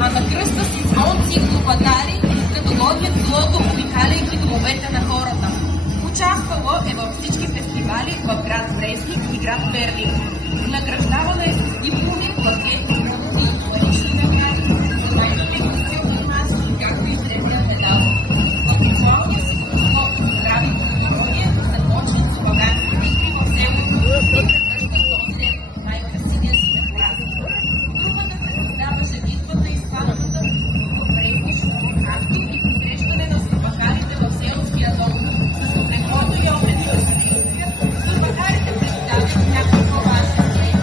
а на крста си звонци и клопатари да договјат злото, обикаляјќи домовете на хората. Участвало е във всички фестивали в град Брезник и град Берлин. Награждавано е с дипломи, плакети, продукти и парични награди за най-добрите информации, както и сребрен медал. В визуалния си подход здрави технология започнат с славянските игри в селото и превръщат този ден в най-красивия си декорация. Групата представя женитбата и славата в Брезник, както и посрещане на слабакарите в селския дом. Каквото и опит да се действия, слабакарите представят някакви по-важни цели.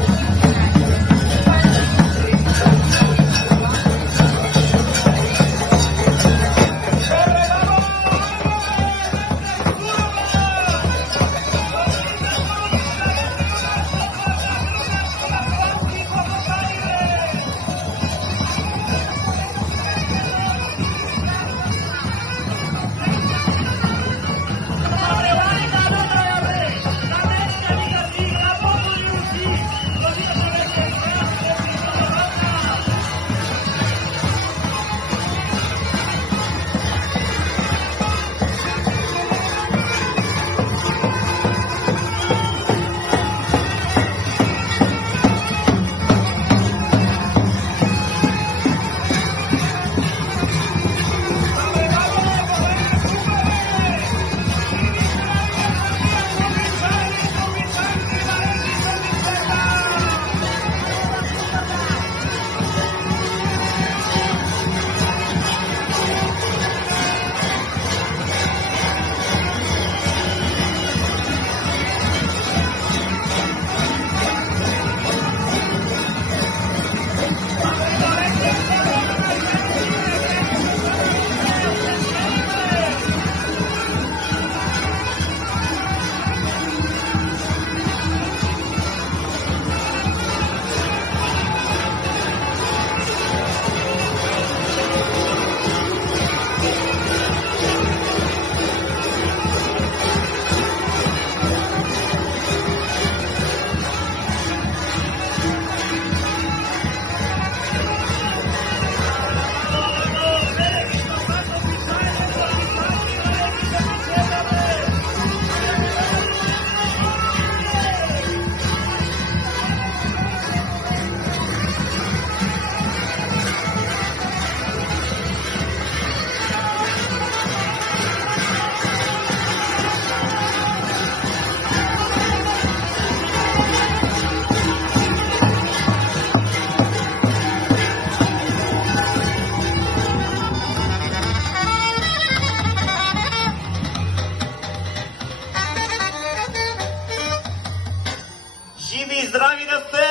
Здрави да сте!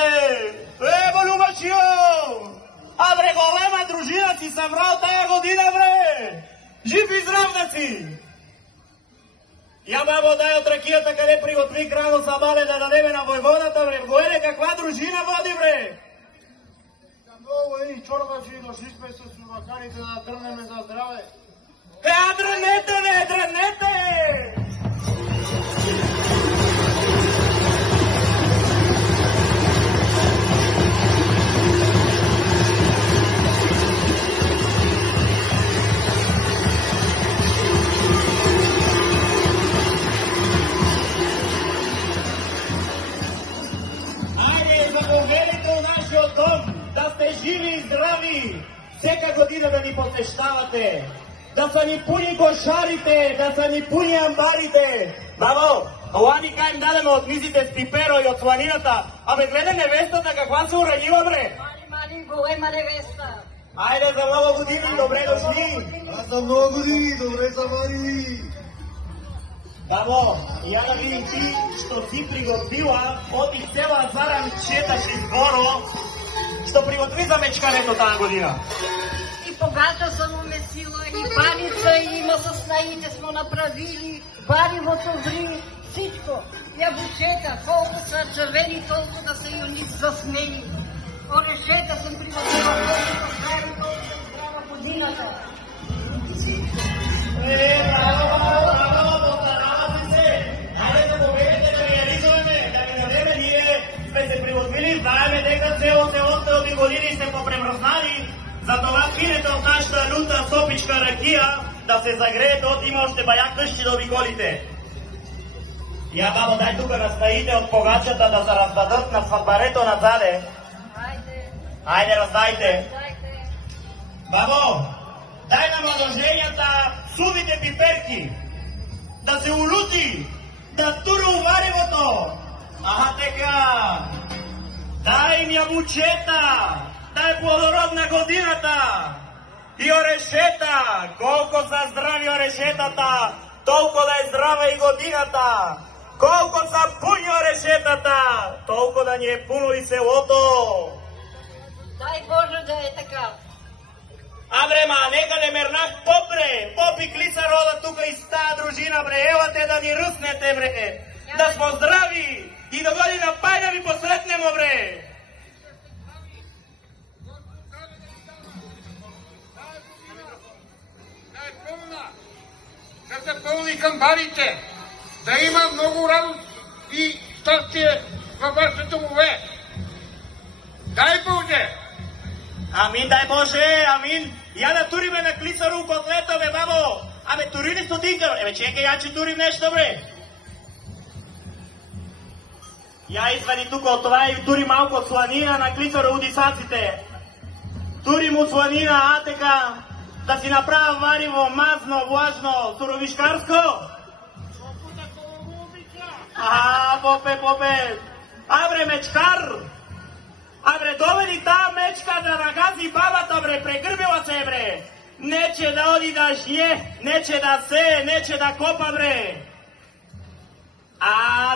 Ево, Любачио! А бре, голема дружина си събрал тая година, бре! Жив и здрав да си! Я бабо дай от ракията, къде приготви крано са мале да дадеме на войводата, бре! Гоеле, каква дружина води, бре? Много и чорбачи дошихме с слабакарите да тръгнеме за здраве. Дрънете, бе, дрънете! Живи и здрави, всека година да ни посещавате, да са ни пуни кошарите, да са ни пуни амбарите. Бабо, ланика им дадеме от мизите с пиперо и от сланината, абе гледа невестата каква се уранила, бре. Мали, голема невеста. Айде за много години, добре дошли. Аз за много години, добре завари. Бабо, я да видим ти, що си приготвила, оти цела заранчета си зборо, што приготви за мечкането таа година. И богата съм умесила, и баница има с наите смо направили, бари во товри, всичко. Ябучета, колко са червени, толкова да са и они засмени. Орешета съм приготвила, колко са здрава годината. Браво, постаравате се. Айде да победите да реализуваме, да ни дадеме ние сме се приготвили, знаеме дека селото години се попремръзнали, затова ракија, да се загреете, од има още баја къщи да обиколите. Ја, бабо, дај тука наставите од погачата да се раздадат на свадбарето назаде. Ајде, раздајте. Бабо, дај на младожењата сувите пиперки, да се улути, да туру варивото. Аха, така. Дај им јабучета, дај плодородна годината. И орешета, колко са здрави орешетата, толку да е здрава и годината. Колко са пуни орешетата, толку да ни е пуно и селото. Дај Боже да е така. Абре, нека не мернах попре, попи клица рода тука и стаа дружина, бре, евате да ни ръснете, бре, да смо здрави и до година пај да ви посретнемо, бре. Да се пълни камбарите, да има много радост и щастие във вашите домове. Дай Боже! Амин, дай Боже, амин. Ја да туриме на клицару котлето, бе, бабо. Абе, тури ли стотинка, бре? Бе, чекай, ја че турим нешто, бре. Ја извади тука од това и тури малко сланина на клицару удисаците. Тури му сланина, а така, да си направа вариво, мазно, влажно, суровишкарско. Попе. Абре, мечкар. Абре, доведи таа мечка да нагази бабата, бре, прегрбила се, бре. Нече да оди да жие, нече да се, нече да копа, бре.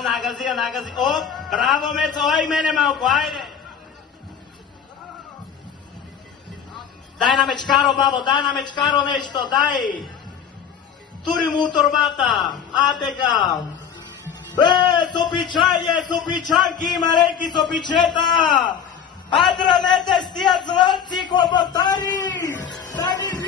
Нагази. О, браво, мецо, ај мене малко, ајде. Дај на мечкаро, бабо, дај на мечкаро нешто, дај. Тури му у торбата, така. Со пичање, со пичанки, маленки со пичета. Адранете с тия звърци, клопотари! Да ни